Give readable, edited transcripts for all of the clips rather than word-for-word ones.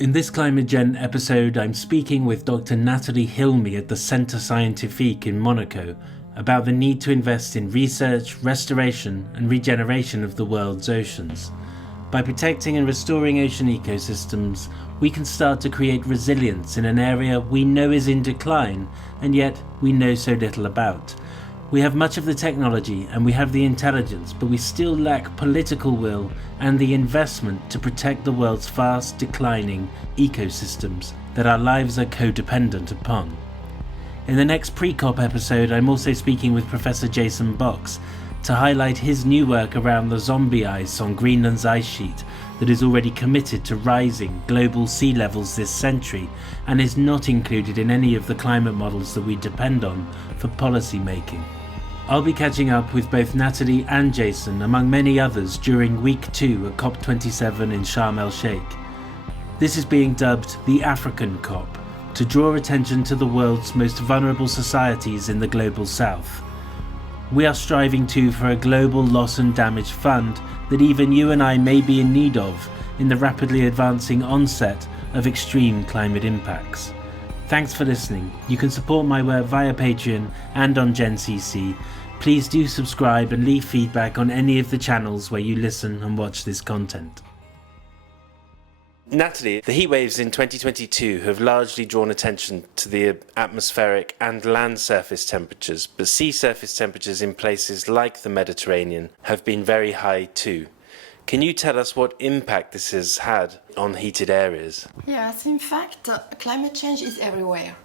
In this ClimateGenn episode, I'm speaking with Dr Nathalie Hilmi at the Centre Scientifique in Monaco about the need to invest in research, restoration and regeneration of the world's oceans. By protecting and restoring ocean ecosystems, we can start to create resilience in an area we know is in decline and yet we know so little about. We have much of the technology and we have the intelligence, but we still lack political will and the investment to protect the world's fast declining ecosystems that our lives are codependent upon. In the next pre-COP episode, I'm also speaking with Professor Jason Box to highlight his new work around the zombie ice on Greenland's ice sheet that is already committed to rising global sea levels this century and is not included in any of the climate models that we depend on for policy making. I'll be catching up with both Nathalie and Jason, among many others, during week 2 at COP27 in Sharm el-Sheikh. This is being dubbed the African COP, to draw attention to the world's most vulnerable societies in the global south. We are striving for a global loss and damage fund that even you and I may be in need of in the rapidly advancing onset of extreme climate impacts. Thanks for listening. You can support my work via Patreon and on GenCC. Please do subscribe and leave feedback on any of the channels where you listen and watch this content. Nathalie, the heat waves in 2022 have largely drawn attention to the atmospheric and land surface temperatures, but sea surface temperatures in places like the Mediterranean have been very high too. Can you tell us what impact this has had on heated areas? Yes, in fact, climate change is everywhere.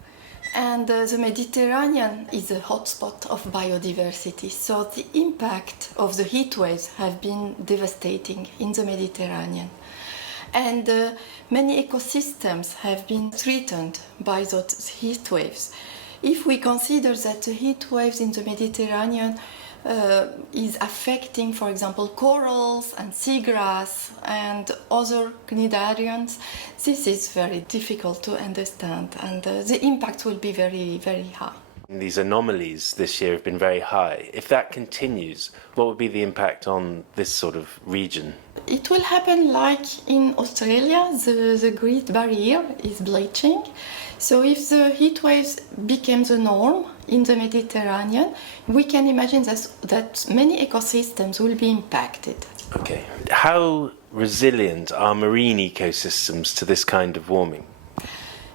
And the Mediterranean is a hotspot of biodiversity. So the impact of the heat waves have been devastating in the Mediterranean. And many ecosystems have been threatened by those heat waves. If we consider that the heat waves in the Mediterranean is affecting, for example, corals and seagrass and other cnidarians, this is very difficult to understand, and the impact will be very, very high. These anomalies this year have been very high. If that continues, what would be the impact on this sort of region? It will happen like in Australia. The Great Barrier is bleaching. So if the heat waves became the norm in the Mediterranean, we can imagine that many ecosystems will be impacted. Okay. How resilient are marine ecosystems to this kind of warming?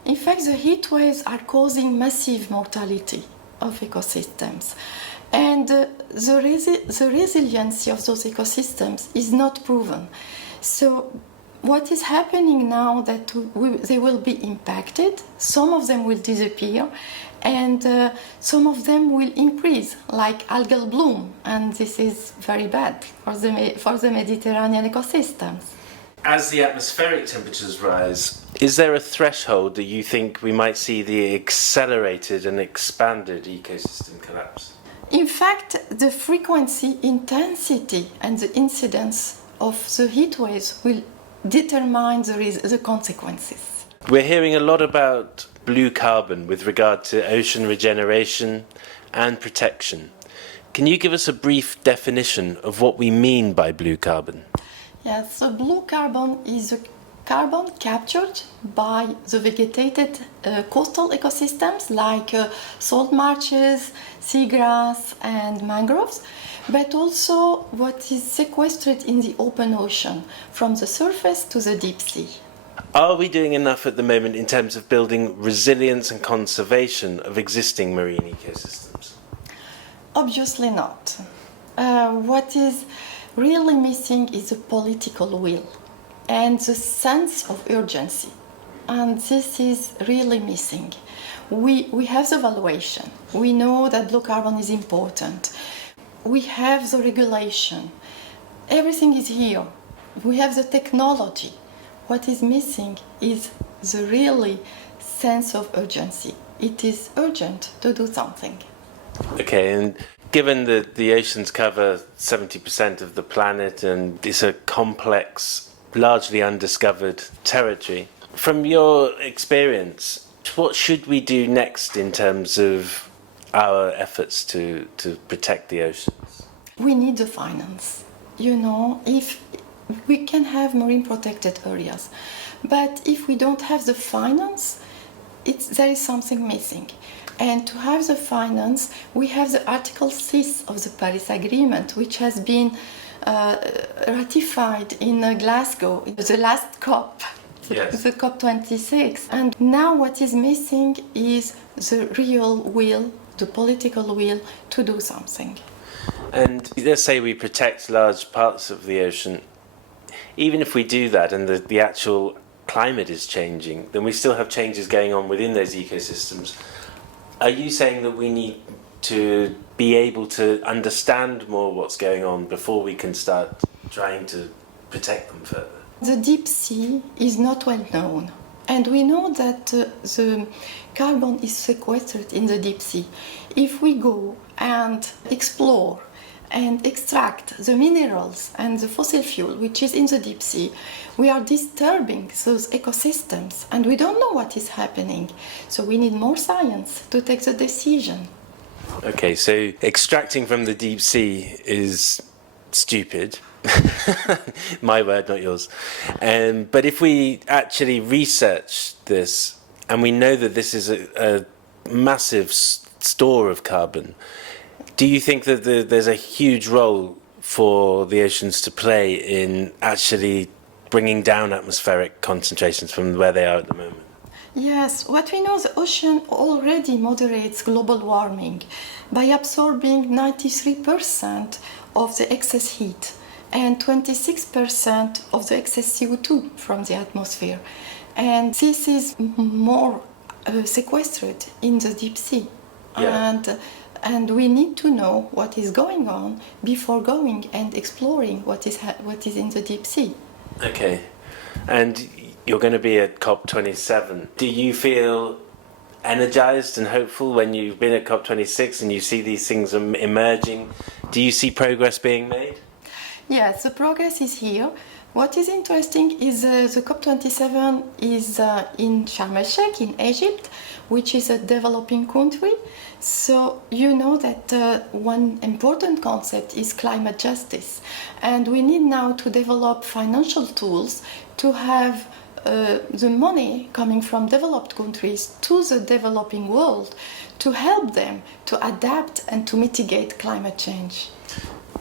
In fact, the heat waves are causing massive mortality of ecosystems. And the resiliency of those ecosystems is not proven. So what is happening now that they will be impacted, some of them will disappear, and some of them will increase, like algal bloom, and this is very bad for the Mediterranean ecosystems. As the atmospheric temperatures rise, is there a threshold that you think we might see the accelerated and expanded ecosystem collapse? In fact, the frequency, intensity, and the incidence of the heat waves will determine the consequences. We're hearing a lot about blue carbon with regard to ocean regeneration and protection. Can you give us a brief definition of what we mean by blue carbon? Yes, so blue carbon is a carbon captured by the vegetated coastal ecosystems like salt marshes, seagrass and mangroves, but also what is sequestered in the open ocean from the surface to the deep sea. Are we doing enough at the moment in terms of building resilience and conservation of existing marine ecosystems? Obviously not. What is really missing is the political will and the sense of urgency. And this is really missing. We have the valuation. We know that blue carbon is important. We have the regulation. Everything is here. We have the technology. What is missing is the really sense of urgency. It is urgent to do something. Okay, and given that the oceans cover 70% of the planet and it's a complex, largely undiscovered territory, from your experience, what should we do next in terms of our efforts to protect the oceans? We need the finance. You know, if we can have marine protected areas, But if we don't have the finance, there is something missing. And to have the finance, we have the Article 6 of the Paris Agreement, which has been ratified in Glasgow, the last COP, Yes. the COP26. And now what is missing is the real will, the political will to do something. And let's say we protect large parts of the ocean. Even if we do that and the actual climate is changing, then we still have changes going on within those ecosystems. Are you saying that we need to be able to understand more what's going on before we can start trying to protect them further? The deep sea is not well known. And we know that the carbon is sequestered in the deep sea. If we go and explore and extract the minerals and the fossil fuel which is in the deep sea, we are disturbing those ecosystems and we don't know what is happening. So we need more science to take the decision. Okay, so extracting from the deep sea is stupid. My word, not yours. But if we actually research this and we know that this is a massive store of carbon, do you think that there's a huge role for the oceans to play in actually bringing down atmospheric concentrations from where they are at the moment? Yes, what we know, the ocean already moderates global warming by absorbing 93% of the excess heat and 26% of the excess CO2 from the atmosphere. And this is more sequestered in the deep sea. Yeah. And we need to know what is going on before going and exploring what is in the deep sea. Okay. And you're going to be at COP27. Do you feel energized and hopeful when you've been at COP26 and you see these things emerging? Do you see progress being made? Yes, the progress is here. What is interesting is the COP27 is in Sharm el-Sheikh in Egypt, which is a developing country. So you know that one important concept is climate justice. And we need now to develop financial tools to have the money coming from developed countries to the developing world to help them to adapt and to mitigate climate change.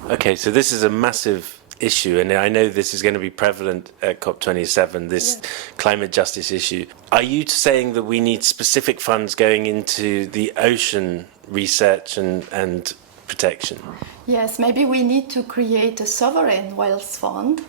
Okay, so this is a massive issue, and I know this is going to be prevalent at COP27, this climate justice issue. Are you saying that we need specific funds going into the ocean research and protection? Yes, maybe we need to create a sovereign wealth fund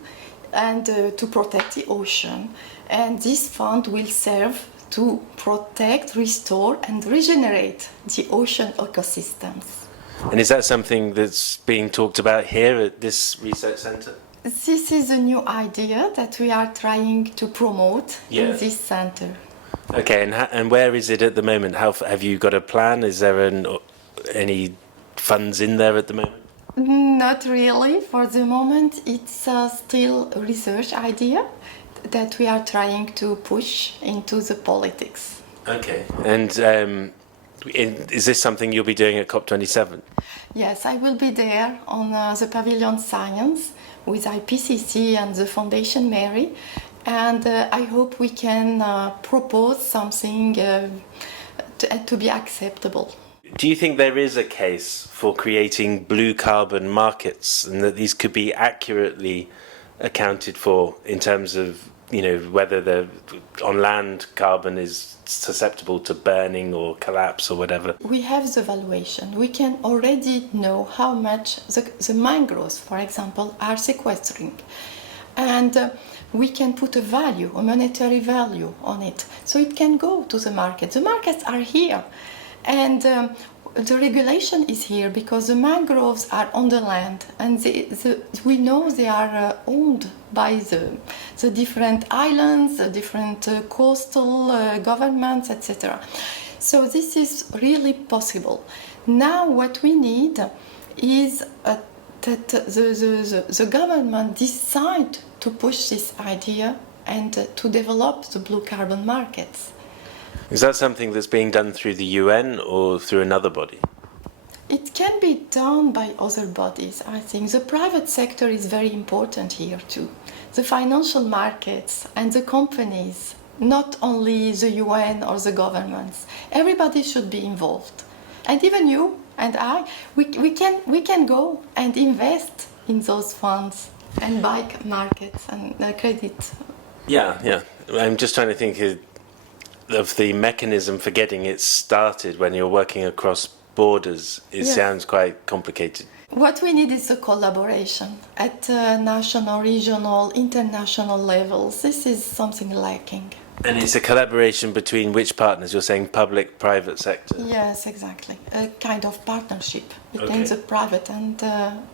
and to protect the ocean. And this fund will serve to protect, restore and regenerate the ocean ecosystems. And is that something that's being talked about here at this research centre? This is a new idea that we are trying to promote in this centre. Okay, and where is it at the moment? Have you got a plan? Is there any funds in there at the moment? Not really. For the moment, it's still a research idea that we are trying to push into the politics. Okay, and is this something you'll be doing at COP27? Yes, I will be there on the Pavilion Science with IPCC and the Foundation Mary, and I hope we can propose something to be acceptable. Do you think there is a case for creating blue carbon markets and that these could be accurately accounted for in terms of, you know, whether the on land carbon is susceptible to burning or collapse or whatever? We have the valuation. We can already know how much the mangroves, for example, are sequestering. And we can put a value, a monetary value on it. So it can go to the market. The markets are here. And the regulation is here because the mangroves are on the land and we know they are owned by the different islands, the different coastal governments, etc. So this is really possible. Now what we need is that the government decide to push this idea and to develop the blue carbon markets. Is that something that's being done through the UN or through another body? It can be done by other bodies, I think. The private sector is very important here too. the financial markets and the companies, not only the UN or the governments. Everybody should be involved. And even you and I, we can go and invest in those funds and buy markets and credit. Yeah. I'm just trying to think of the mechanism for getting it started when you're working across borders. It sounds quite complicated. What we need is a collaboration at national, regional, international levels. This is something lacking. And it's a collaboration between which partners? You're saying public, private sector? Yes, exactly. A kind of partnership between Okay. the private and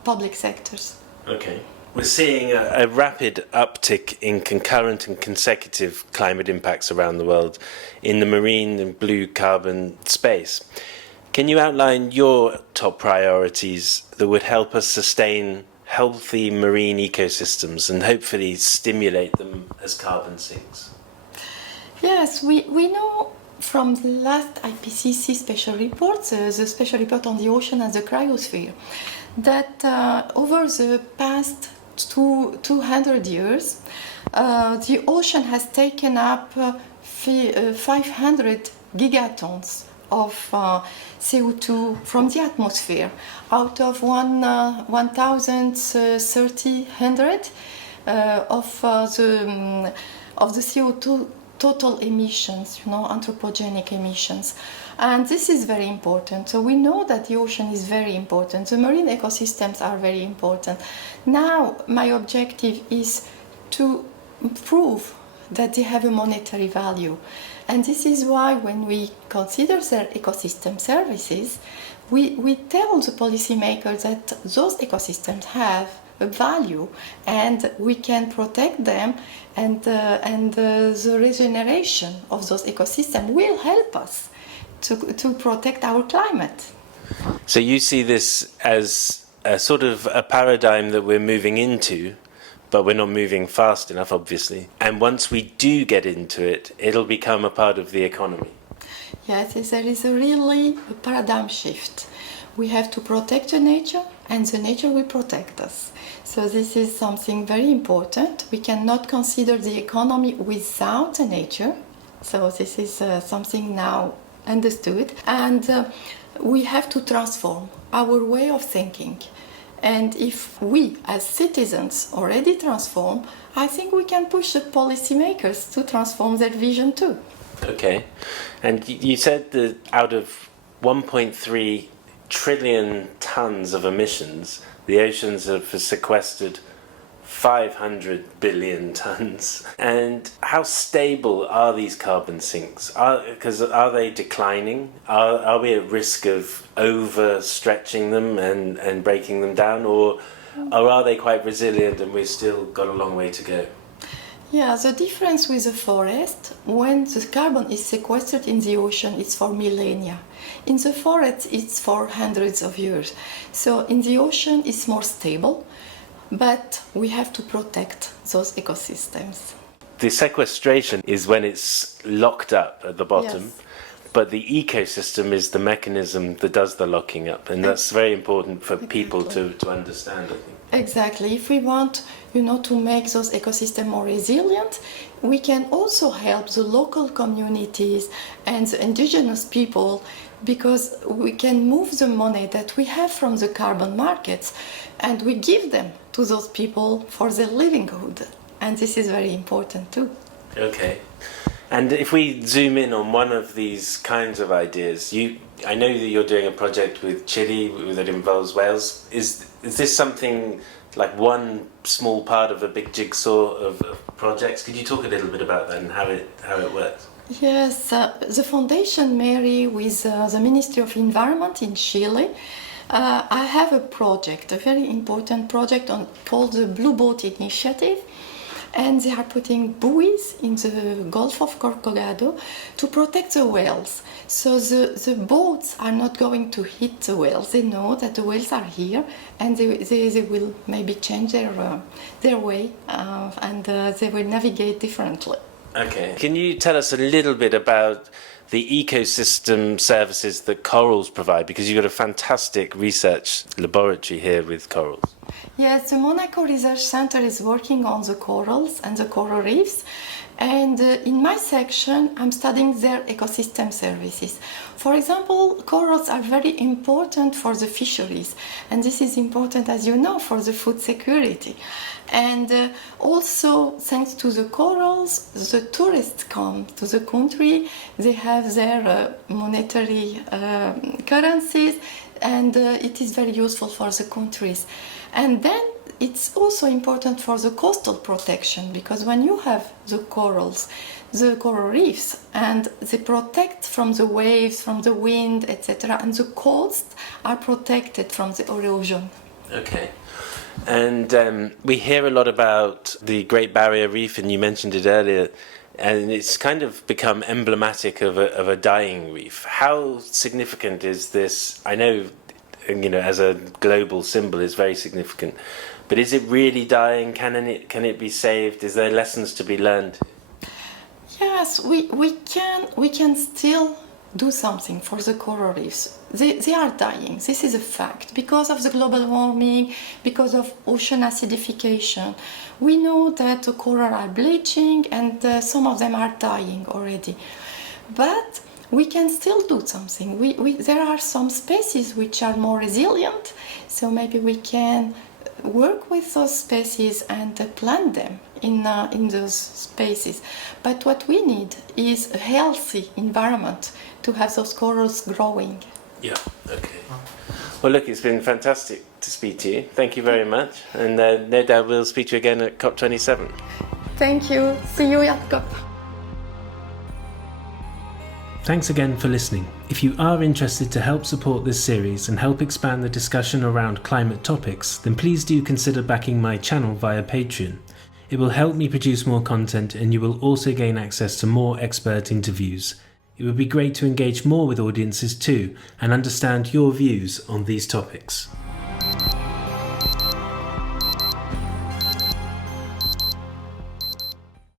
public sectors. Okay. We're seeing a rapid uptick in concurrent and consecutive climate impacts around the world in the marine and blue carbon space. Can you outline your top priorities that would help us sustain healthy marine ecosystems and hopefully stimulate them as carbon sinks? Yes, we know from the last IPCC special report, the special report on the ocean and the cryosphere, that over the past 200 years, the ocean has taken up 500 gigatons of CO2 from the atmosphere, out of 1,300 of the CO2 total emissions, anthropogenic emissions. And this is very important. So we know that the ocean is very important. The marine ecosystems are very important. Now, my objective is to prove that they have a monetary value. And this is why when we consider their ecosystem services, we tell the policymakers that those ecosystems have a value and we can protect them, and the regeneration of those ecosystems will help us to protect our climate. So you see this as a sort of a paradigm that we're moving into, but we're not moving fast enough, obviously. And once we do get into it, it'll become a part of the economy. Yes, there is really a paradigm shift. We have to protect the nature, and the nature will protect us. So this is something very important. We cannot consider the economy without the nature. So this is something now understood. And we have to transform our way of thinking. And if we, as citizens, already transform, I think we can push the policymakers to transform their vision too. Okay. And you said that out of 1.3 trillion tons of emissions, the oceans have sequestered 500 billion tons. And how stable are these carbon sinks? Because are they declining? Are we at risk of overstretching them and breaking them down? Or are they quite resilient and we've still got a long way to go? Yeah, the difference with the forest, when the carbon is sequestered in the ocean, it's for millennia. In the forest, it's for hundreds of years. So in the ocean, it's more stable, but we have to protect those ecosystems. The sequestration is when it's locked up at the bottom, Yes. but the ecosystem is the mechanism that does the locking up, and that's very important for people to understand, I think. Exactly. If we want, to make those ecosystems more resilient, we can also help the local communities and the indigenous people, because we can move the money that we have from the carbon markets and we give them to those people for their livelihood. And this is very important too. Okay. And if we zoom in on one of these kinds of ideas, I know that you're doing a project with Chile that involves whales. Is this something like one small part of a big jigsaw of projects? Could you talk a little bit about that and how it works? Yes, the Foundation Mary with the Ministry of Environment in Chile, I have a project, a very important project called the Blue Boat Initiative. And they are putting buoys in the Gulf of Corcovado to protect the whales. So the boats are not going to hit the whales. They know that the whales are here, and they will maybe change their way, and they will navigate differently. Okay. Can you tell us a little bit about the ecosystem services that corals provide? Because you've got a fantastic research laboratory here with corals. Yes, the Monaco Research Center is working on the corals and the coral reefs. And in my section, I'm studying their ecosystem services. For example, corals are very important for the fisheries. And this is important, as you know, for the food security. And also, thanks to the corals, the tourists come to the country. They have their monetary currencies, and it is very useful for the countries. And then it's also important for the coastal protection, because when you have the corals, the coral reefs, and they protect from the waves, from the wind, etc., and the coasts are protected from the erosion. Okay. And we hear a lot about the Great Barrier Reef, and you mentioned it earlier, and it's kind of become emblematic of a dying reef. How significant is this? I know, as a global symbol, it's very significant. But is it really dying? Can it be saved? Is there lessons to be learned? Yes, we can still do something for the coral reefs. They are dying. This is a fact. Because of the global warming, because of ocean acidification. We know that the coral are bleaching, and some of them are dying already. But we can still do something. There are some species which are more resilient, so maybe we can work with those species and plant them in those spaces. But what we need is a healthy environment to have those corals growing. Yeah, okay. Well, look, it's been fantastic to speak to you. Thank you very much. And no doubt we'll speak to you again at COP27. Thank you. See you at COP. Thanks again for listening. If you are interested to help support this series and help expand the discussion around climate topics, then please do consider backing my channel via Patreon. It will help me produce more content, and you will also gain access to more expert interviews. It would be great to engage more with audiences too and understand your views on these topics.